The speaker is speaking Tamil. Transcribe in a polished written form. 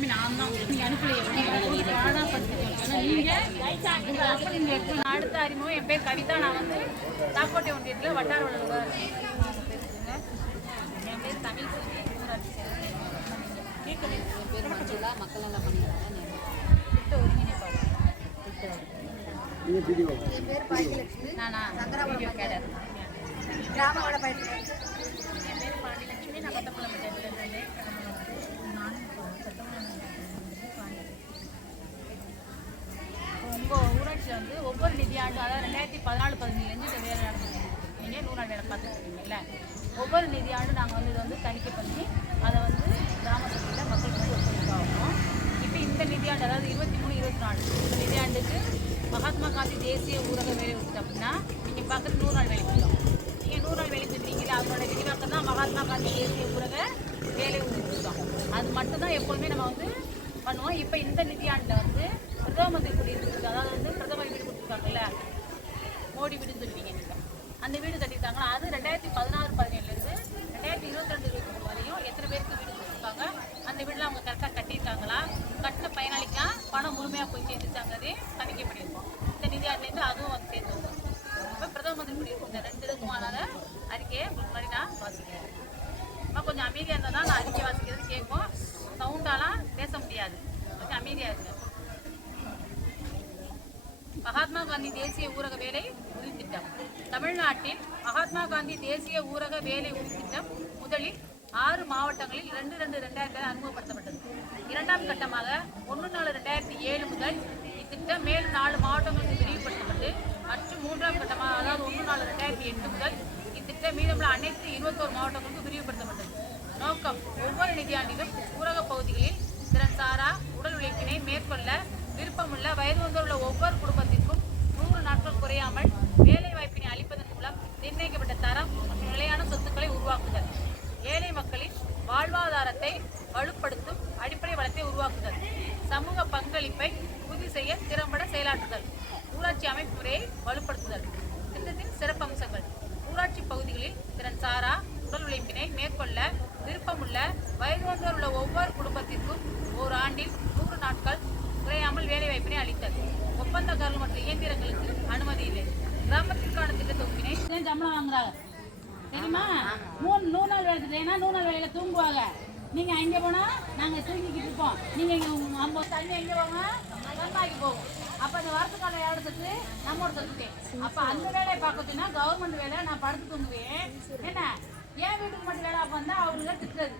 எல்லாமே நான் தான் நீங்கள் அனுப்பலையே பாடாக படிச்சுக்கோங்க. ஆனால் நீங்கள் அப்போ நீங்கள் எப்போ நான் அடுத்த அறிமுகம் என் பேர் கவிதா. நான் வந்து தாக்கோட்டை ஒன்றியத்தில் வட்டார வளர்வார் பேசுங்க. என் பேர் தமிழ் செல்வி ஊராட்சி மக்கள் நல்லா பண்ணிடுறாங்க. ஒருங்கிணைப்பாளர் என் பேர் பாக்கியலட்சுமி. நானா வீடியோ கேடர் கிராம வள பயிற்சி. என் பேர் பாண்டியலட்சுமி. நான் கொத்தமல்லி பஞ்சாயத்துலேருந்து உங்கள் ஊராட்சியில் வந்து ஒவ்வொரு நிதியாண்டு, அதாவது 2014-15 இந்த வேலை நடந்தது. நீங்கள் 100 நாள் வேலை பார்த்துருக்கீங்கல்ல. ஒவ்வொரு நிதியாண்டு நாங்கள் வந்து இதை வந்து தணிக்கை பண்ணி அதை வந்து கிராம சபையில் மக்களுக்கு வந்து ஒத்துழைப்பாகும். இப்போ இந்த நிதியாண்டு, அதாவது 23-24 இந்த நிதியாண்டுக்கு மகாத்மா காந்தி தேசிய ஊரக வேலை திட்டம் அப்படின்னா நீங்கள் பார்க்குறது 100 நாள் வேலை திட்டம். நீங்கள் 100 நாள் வேலை திட்டீங்களா, அதோட விரிவாக்கம் தான் மகாத்மா காந்தி தேசிய ஊரக வேலை திட்டம். அது மட்டும்தான் எப்போதுமே நம்ம வந்து பண்ணுவோம். இப்போ இந்த நிதியாண்டில் வந்து பிரதம மந்திரி குடியிருப்பு, அதாவது வந்து பிரதமர் வீடு கொடுத்துருக்காங்கல்ல, மோடி வீடுன்னு சொல்லுவீங்க நீங்கள், அந்த வீடு கட்டியிருக்காங்களா, அது 2016-17 2022-23 வரையும் எத்தனை பேருக்கு வீடு கொடுத்துருக்காங்க, அந்த வீட்டில் அவங்க கரெக்டாக கட்டியிருக்காங்களா, கட்டின பயனாளிக்கெலாம் பணம் முழுமையாக போய் சேர்ந்துச்சாங்கிறதே தணிக்கை பண்ணியிருக்கோம். இந்த நிதியாண்டிலேருந்து அதுவும் வந்து சேர்ந்து வரும். இப்போ பிரதம மந்திரி குடியிருப்பு இந்த 2 இதுக்குமான அறிக்கையை உங்களுக்கு முன்னாடி நான் வாசிக்கிறேன். நம்ம கொஞ்சம் அமைதியாக இருந்தால் தான் நான் அறிக்கை வாசிக்கிறது கேட்கும். சவுண்டாலாம் பேச முடியாது, கொஞ்சம் அமைதியாக இருங்க. மகாத்மா காந்தி தேசிய ஊரக வேலை உறுதி திட்டம். தமிழ்நாட்டில் மகாத்மா காந்தி தேசிய ஊரக வேலை உறுதி திட்டம் முதலில் 6 மாவட்டங்களில் 2/2/2000 அறிமுகப்படுத்தப்பட்டது. இரண்டாம் கட்டமாக 1/4/2007 முதல் இத்திட்டம் மேலும் 4 மாவட்டங்களுக்கு விரிவுபடுத்தப்பட்டு, மற்றும் 3ஆம் கட்டமாக, அதாவது 1/4/2008 முதல் இத்திட்டம் மீதமுள்ள அனைத்து 21 மாவட்டங்களுக்கு விரிவுபடுத்தப்பட்டது. நோக்கம்: ஒவ்வொரு நிதியாண்டிலும் ஊரக பகுதிகளில் திறன் சாரா உடல் உழைப்பினை மேற்கொள்ள விருப்பமுள்ள வயது வந்தோருள்ள ஒவ்வொரு குடும்பத்திற்கும் 100 நாட்கள் குறையாமல் வேலை வாய்ப்பினை அளிப்பதன் மூலம் நிர்ணயிக்கப்பட்ட தரம் மற்றும் நிலையான சொத்துக்களை உருவாக்குதல். ஏழை மக்களின் வாழ்வாதாரத்தை வலுப்படுத்தும் அடிப்படை வளத்தை உருவாக்குதல். சமூக பங்களிப்பை உறுதி செய்ய திறம்பட செயலாற்றுதல். ஊராட்சி அமைப்பு முறையை வலுப்படுத்துதல். திட்டத்தின் சிறப்பம்சங்கள்: ஊராட்சி பகுதிகளில் திறன் சாரா உடல் உழைப்பினை மேற்கொள்ள விருப்பமுள்ள வயது வந்தோருள்ள ஒவ்வொரு குடும்பத்திற்கும் ஓராண்டில் 100 நாட்கள் குறையாமல் வேலைவாய்ப்பினை அளித்தல். ஒப்பந்தக்காரர்கள் மற்றும் இயந்திரங்களுக்கு அனுமதி இல்லை. கிராமத்திற்கான திட்ட தொகுப்பினை சம்பளம் வாங்குறாங்க தெரியுமா? 100 நாள் வேலை திட்டம். 100 நாள் வேலையில தூங்குவாங்க. நீங்க அங்கே போனா நாங்க தூங்கிக்கிட்டு இருப்போம். நீங்க இங்க 50 தண்ணி எங்கே போங்க, கம்மாய்க்கு போகும். அப்ப அந்த வரத்துக்கான யாரோட சொத்து? நம்மோட சொத்து. அப்ப அந்த வேலையை பார்க்கணும்னா கவர்மெண்ட் வேலை நான் படுத்து தூங்குவேன். என்ன ஏன் வீட்டுக்கு மட்டும் வேலை வந்தா அவங்களுக்கு திட்டுறது.